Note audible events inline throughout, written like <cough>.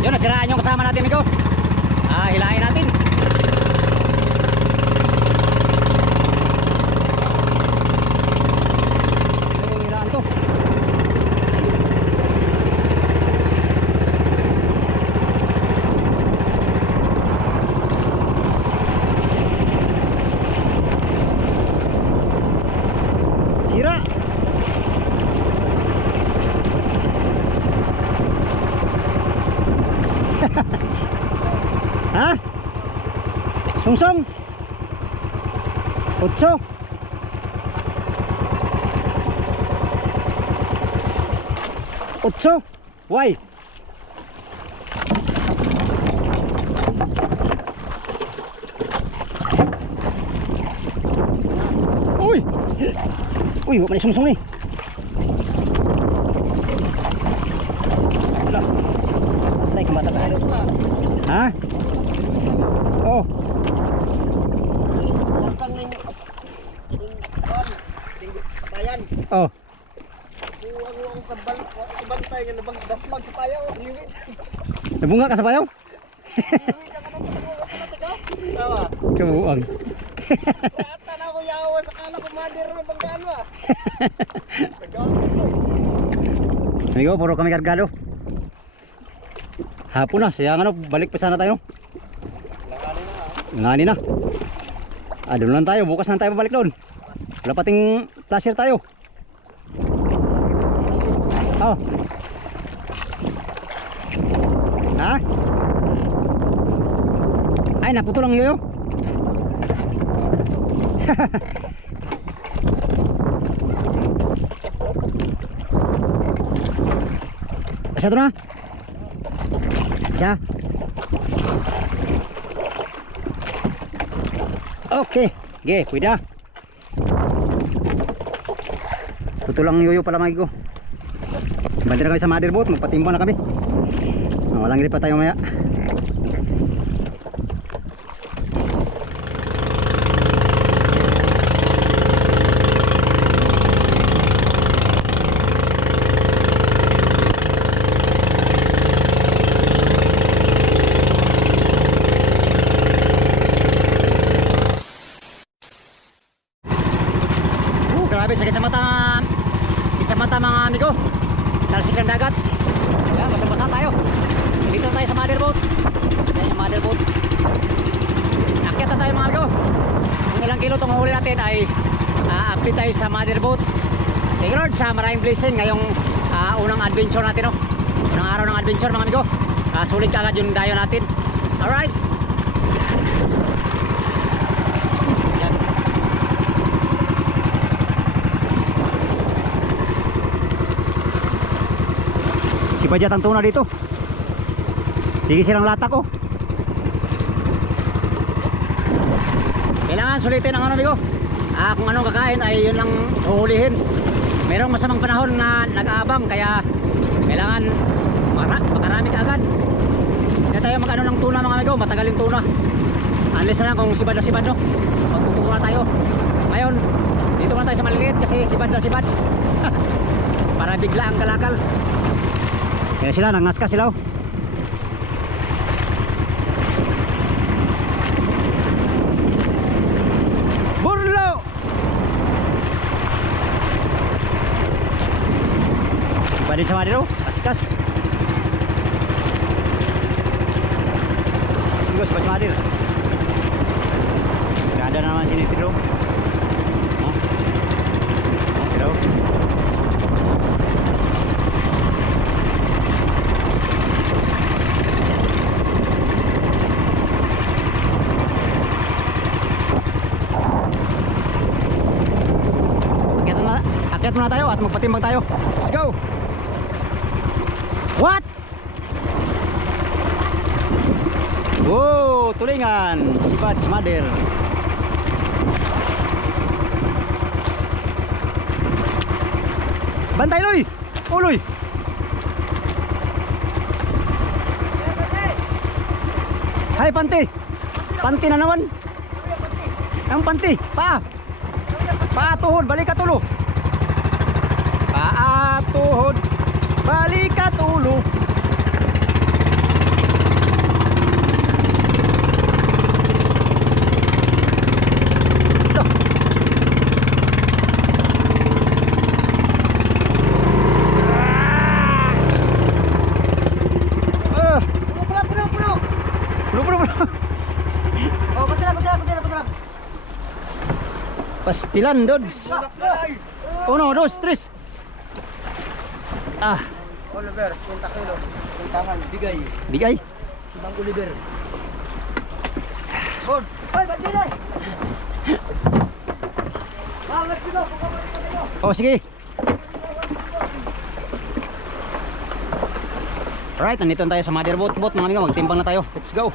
Yun, nasiraan yung kasama natin, amigo. Ah, hilahin natin. Ayun, hilaan to. Sira. ha? Sungsong. Otso. Otso. Why? Uy! Uy, wala na sungsong ni. Wala. Bayan. oh. Kung ang ang kabal, kabantay nga nabang dasmag sa payaw, liwit. Nabunga ka sa bayaw? Liwit ang ano pa Tawa. Kabuang. Rata na ako yawa sa kala ko madir na banggaan wa. Tagamit ko. Amigo, puro kami kargado. Hapon na, sayang ano, balik pa sana tayo. Langanin na. Ngani na. Ah, doon lang tayo, bukas na tayo babalik doon. Wala pating tayo. Oh. Ha? Ay, naputo lang yoyo. <laughs> Isa to na? Isa? Okay. Ge, kuida. Puto lang yoyo pala magi ko. Banda na kami sa motherboard, magpatimbang na kami. Walang pa tayo maya. Uh, grabe sakit sa mata. Sakit sa mata mga amigo. Talsik ng dagat. Yan, basa-basa tayo. Dito tayo sa motherboat. Yan yung motherboat. Akyat na tayo mga amigo. Kung ilang kilo itong huli natin ay uh, update tayo sa motherboat. Thank you Lord sa maraming blessing ngayong ah, unang adventure natin. No? Unang araw ng adventure mga amigo. Uh, sulit agad yung dayo natin. Alright. Si Bajat ang tuna dito. Sige silang latak oh. Kailangan sulitin ang ano bigo. Ah, kung anong kakain ay yun lang uhulihin. Merong masamang panahon na nag-aabang kaya kailangan mara, makarami ka agad. Hindi tayo mag-ano ng tuna mga amigo, matagal yung tuna. Unless na lang kung sibad na sibad no. Magtuturo na tayo. Ngayon, dito muna tayo sa maliliit kasi sibad na sibad. <laughs> Para bigla ang kalakal. Kaya sila, nangas ka sila oh. Iba din sa mga dito, kaskas. Siguro sa Bachmadir. Ganda na naman sini Pedro. Oh. Oh, akyat muna tayo at magpatimbang tayo. Let's go! What? Wow, tulingan. Sifat Smader. Bantay loy. Uloy. Hay panti. Panti na naman. Ang panti. Pa. Pa tuhod, balik ka tulo. Pa tuhod, balik ka tulo. Pastilan, Dods. Uno, dos, tres. Ah, Oliver, 50 kilo. Puntangan. Bigay. bigay. Si Bang Oliver. Good. Ay, bandila! Ah, let's go. Oh, sige. Alright, nandito na tayo sa mother boat boat mga amigo. Magtimbang na tayo. Let's go.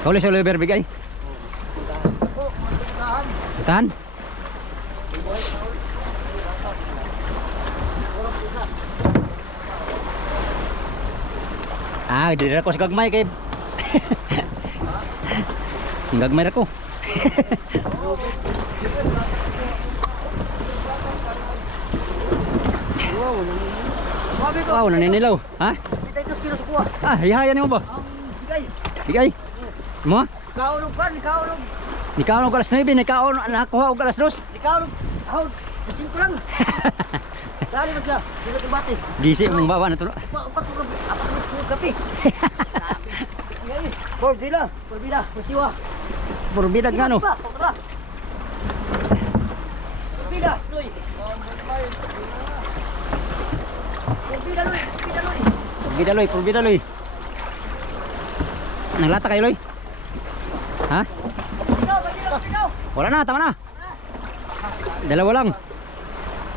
Huli si Oliver bigay. Tahan. Ah, dili ra ko sa gagmay kay <laughs> gagmay ra ko. <laughs> Wow, naninilaw. Ha? Ah, hihayan mo ba? Bigay. Bigay. Mo? Kaulog kan, kaulog. Ikaw og alas 9, ikaw nakakuha og alas 2. Kaulog. Ahod. Kucing lang. <laughs> Dali mo siya. Sila sa bati. Gisi mong baba na to. Pa, pa, pa, apa mas puro kape. Por bila, por bila, pasiwa. Puro bidag nga no. Pa, tara. Por bila, Loy. Por bila, Loy. Por bila, Loy. Purbida loy. Naglata kayo loy? Ha? Wala na, tama na. Dalawa lang.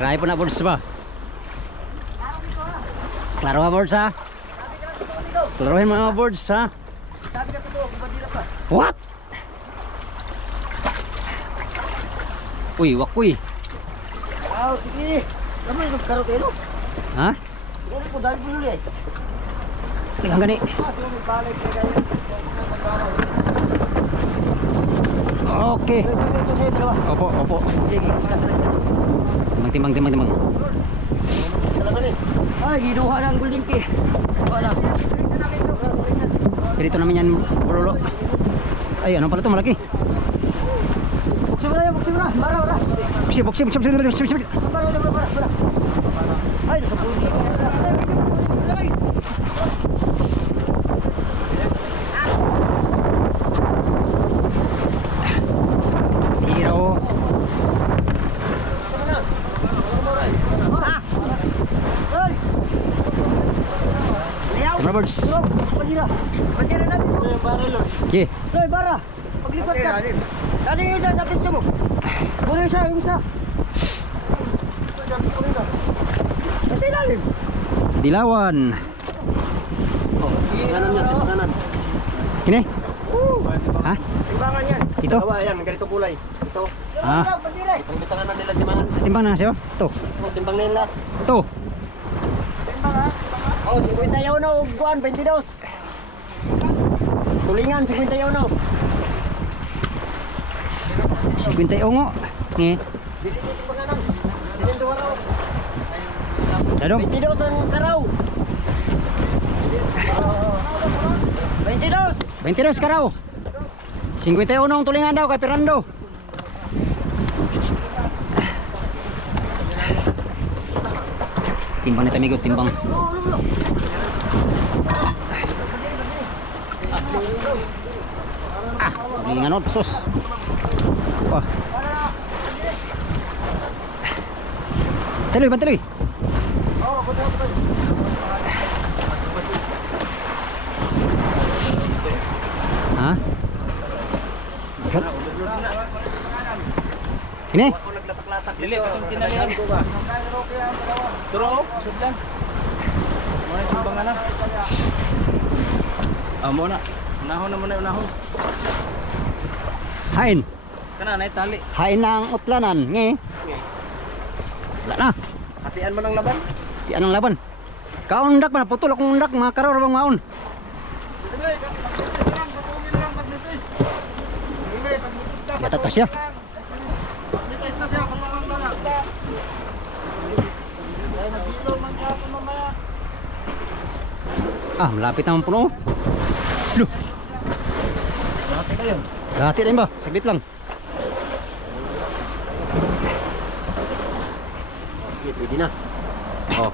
Try po na boards ba? Klaro ha boards ha? Klarohin mo mga boards ha? What? Uy, wakoy. Wow, sige. Lama yung karot eh, no? Ha? Ano po, dahil bulo eh. Tingnan gani. Okay. Opo, opo. Siya. Timbang, timbang, timbang, timbang. Ay, ginuha ng key. Wala. Dito namin yan, bro. Ay, ano pala to malaki? Buksin mo na yan, buksin mo na. Bara, bara. Buksi, buksi, buksi, buksi, buksi, buksi, buksi. Bara, bara, bara, bara. Ay, nasa pusi. Ay, Hero. Ah! Ay! Ayaw! Camera birds. Bro, Bandila. Bandila natin. Okay. Loy, bara. Paglikot ka. Dali yung isa sa pisto mo. Muna isa, yung isa. Kasi ilalim. Dilawan. Kanan yan, kanan. Kini? Ha? Timbangan yan. Ito? Dalawa yan, ganito kulay. Ito, Ah. Ang bitangan na nila timangan. Timbang na siya. Ito. Ito, timbang nila. Ito. Oh, 51 og buwan, 22. Tulingan, 51. 50 ungo. Ngi. Dili ni timbangan. Dili to waraw. Dadong. 22 ang karaw. 22. 22 ka raw. 51 ang tulingan daw kay Fernando. Timbang na tamigo, timbang. Ah, tulingan o, sus. Wah. Tuloy, bantuloy. Ha? Ini? Dili, itong tinalihan ko ba? Turo, sudlan. Mo na timbangan na. Ah, mo na. Unahon na mo na unahon. Hain. Kana na tali. Hain na ang utlanan. Ngi. Wala na. Hatian mo ng laban. Di anong laban. Kaundak man, putol akong undak, mga karor bang maon. Yata ta Ah, malapit naman puno. Duh. Hati kayo. Dati rin ba? Saglit lang. Sige, pwede na. Oh.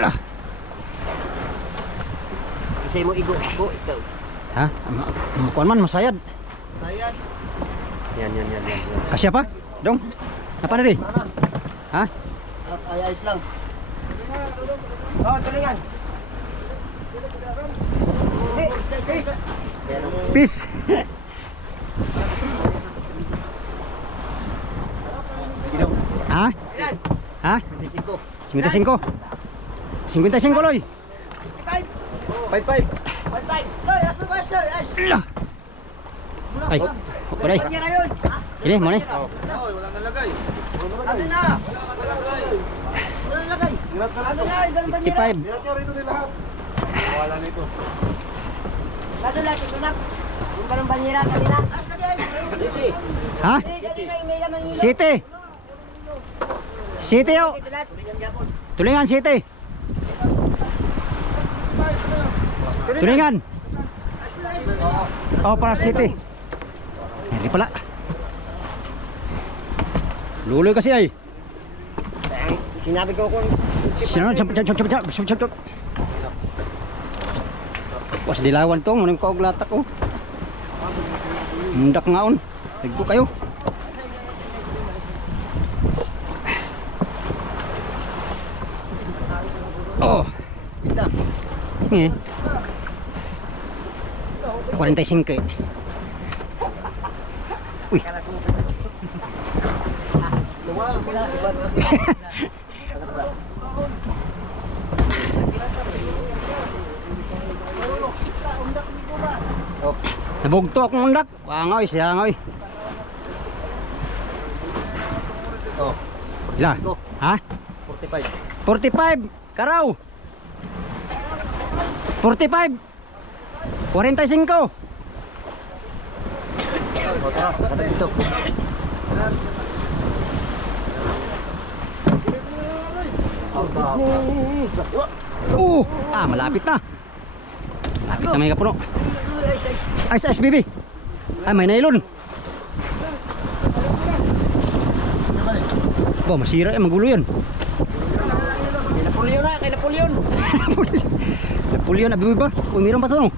Ah, Isay mo igo. Igo, ikaw. Ha? Mukuan man masayad. Sayad. Yan, yan, yan, yan. yan. Kasya pa? Dong. Apa na di? Ha? Ay, ayos lang. Oh, tulingan. Yan ang Peace. Ginong. ha? Ha? 25. 55. 55 loy. Five, five. Lah. Ay. Paray. Ini mo ni. Oh, wala nalagay. 55. Wala nito. Kaso lang, ito lang. Yung parang banyera kanina. City. Ha? Hindi, kanina yung may laman yung City. City oh. Ito lahat. Tulingan City. Tulingan. Oh, para City. Hindi pala. Luloy kasi ay. Sinabi ko kung chop chop chop chop chop chop chop. Was dilawan to, muning ko og latak ko. Mundak ngaon. Ligto kayo. Oh. Pinta. Nge. 45 eh. Uy. Oh, <laughs> Nabugto akong mundak. Wangoy, siya ngoy. oh, Ila? Go. Ha? 45. 45. Karaw. 45. 45. O, tara, kata dito. Uh, ah, malapit na. Malapit na may kapuno. Ice, ice, baby. Ay, may nylon. Ba, masira yan, magulo yan. Kay Napoleon na, kay Napoleon. <laughs> Napoleon, abi ba? Kung meron pa to, no?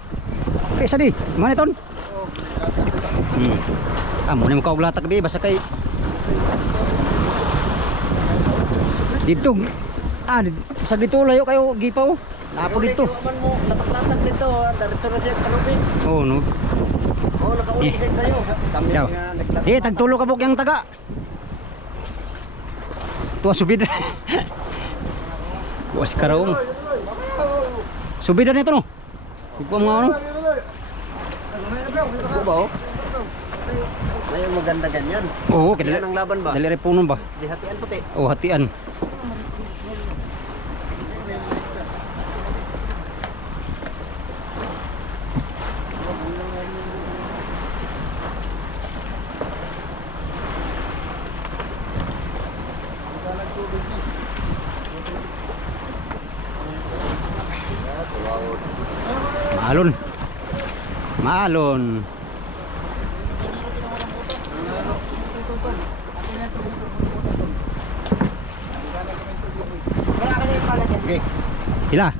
Kaya di, mana ton? Hmm. Ah, muna mo kauglatak di, basta kay... Dito, ah, sa dito layo kayo, gipaw. Napo dito. Man mo, latak-latak dito. ah, Diretso na siya kanupin. Oh, no. Oh, nakauli Eh. sa'yo. Kami Daw. nga naglatak. Eh, tagtulo ka buk yung taga. Tuwa subid. <laughs> Buwas karaong. Subid na ito no. Ugpo mga ano. Ako ba, oh? Ngayon maganda ganyan. Oo, Kailan kaya ang laban ba? dali rin puno ba? Di hatian puti. Oh, hatian. Maalon. Maalon. Okay. Ila?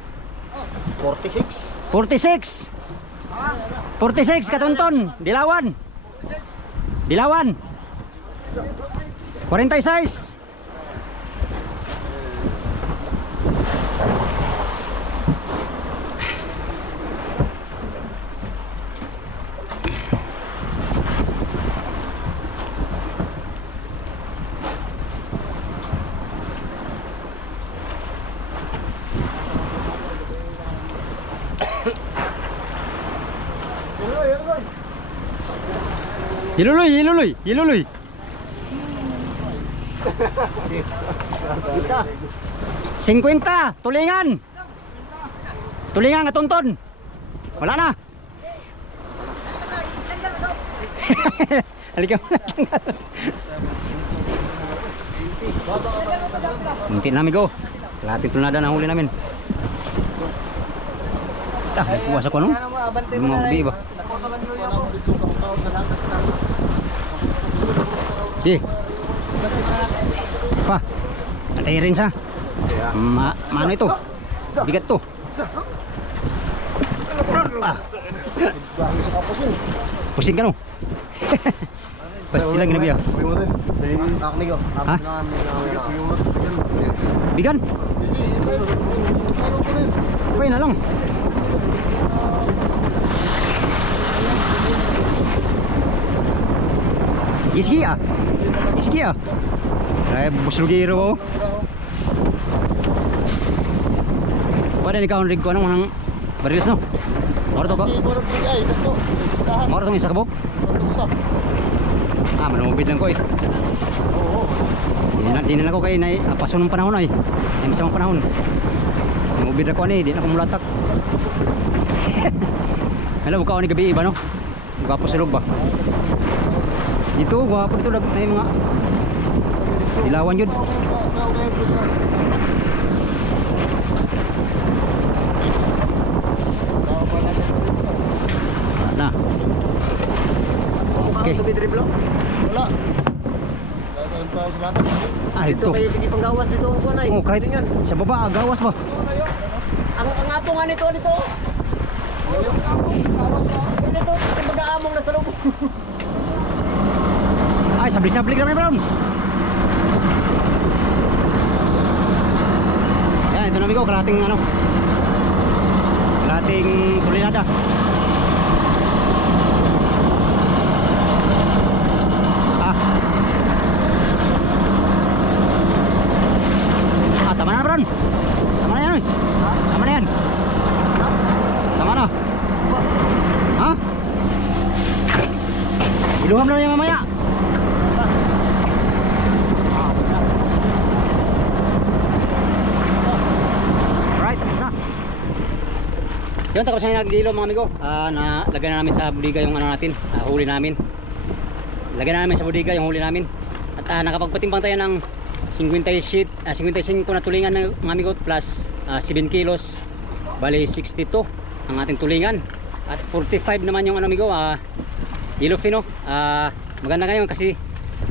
46. 46. 46 katonton, dilawan. Dilawan. 46. Iluloy, iluloy, iluloy. Kita. 50, tulingan. Tulingan katonton. Wala na. <laughs> Halika mo Munti namin go. Lapit na na huli namin. Ah, nagpuwas ako no? Yung mga ubi ba? Di. Pa. Antay rin sa. Ma, mano ito? Bigat to. Ah, pusing ka no? <laughs> Pasti lang ginabi ah. Ha? Bigan? Okay na lang. Iski ah. Iski ah. Ay, buslugiro ko. Pada ni kaon rig ko anong nang barilis no. Moro to ko. Moro tong isa ka sa. Ah, manumubid lang ko eh. Oo. Di na, na ako kay nay apaso ng panahon ay. Ay masamang panahon. Manumubid ako ani, di na ako mulatak. Alam mo ka ni gabi iba no? Gwapo sa loob ba? Dito, gwapo dito dag ay mga dilawan yun. Na. Okay. Wala. Ah, Dito dito. kayo sige panggawas dito ang kunay. Oh, kahit Yan. sa baba, gawas ba? Ang ang apo nga nito dito. Dito, mag-aamong na sa loob. Ay, <laughs> sabli-sabli kami, bro. Yan, ito na amigo, kalating ano. Kalating tulinada. Ah. Ah, tama na, bro. Tama na yan, oy. Tama na yan. Tama na. Ha? Iluham na yan mamaya. Right, tapos na. Yun, tapos na nagdilo mga amigo. Ah, na lagyan na namin sa budiga yung ano natin, ah, huli namin. Lagyan na namin sa budiga yung huli namin. At ah, nakapagpatimbang tayo ng 50 sheet, ah, 55 na tulingan ng mga amigo plus ah, 7 kilos. Bali 62 ang ating tulingan. At 45 naman yung ano amigo, ah, yellowfin oh. Ah, maganda ngayon kasi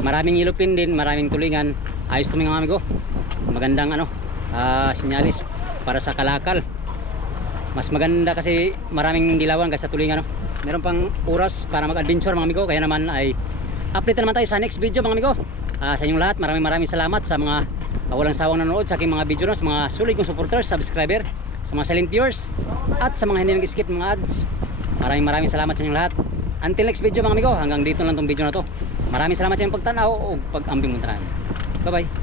maraming yellowfin din, maraming tulingan. Ayos to mga amigo. Magandang ano, ah, sinyalis para sa kalakal. Mas maganda kasi maraming dilawan kasi sa tulingan no. Meron pang oras para mag-adventure mga amigo. Kaya naman ay update na naman tayo sa next video mga amigo. Ah, sa inyong lahat, maraming maraming salamat sa mga ah, walang sawang nanonood sa aking mga video no, sa mga sulit kong supporters, subscriber, sa mga silent viewers at sa mga hindi nag-skip mga ads. Maraming maraming salamat sa inyong lahat. Until next video mga amigo, hanggang dito lang tong video na to. Maraming salamat sa inyong pagtanaw o pag-ambing mo Bye bye.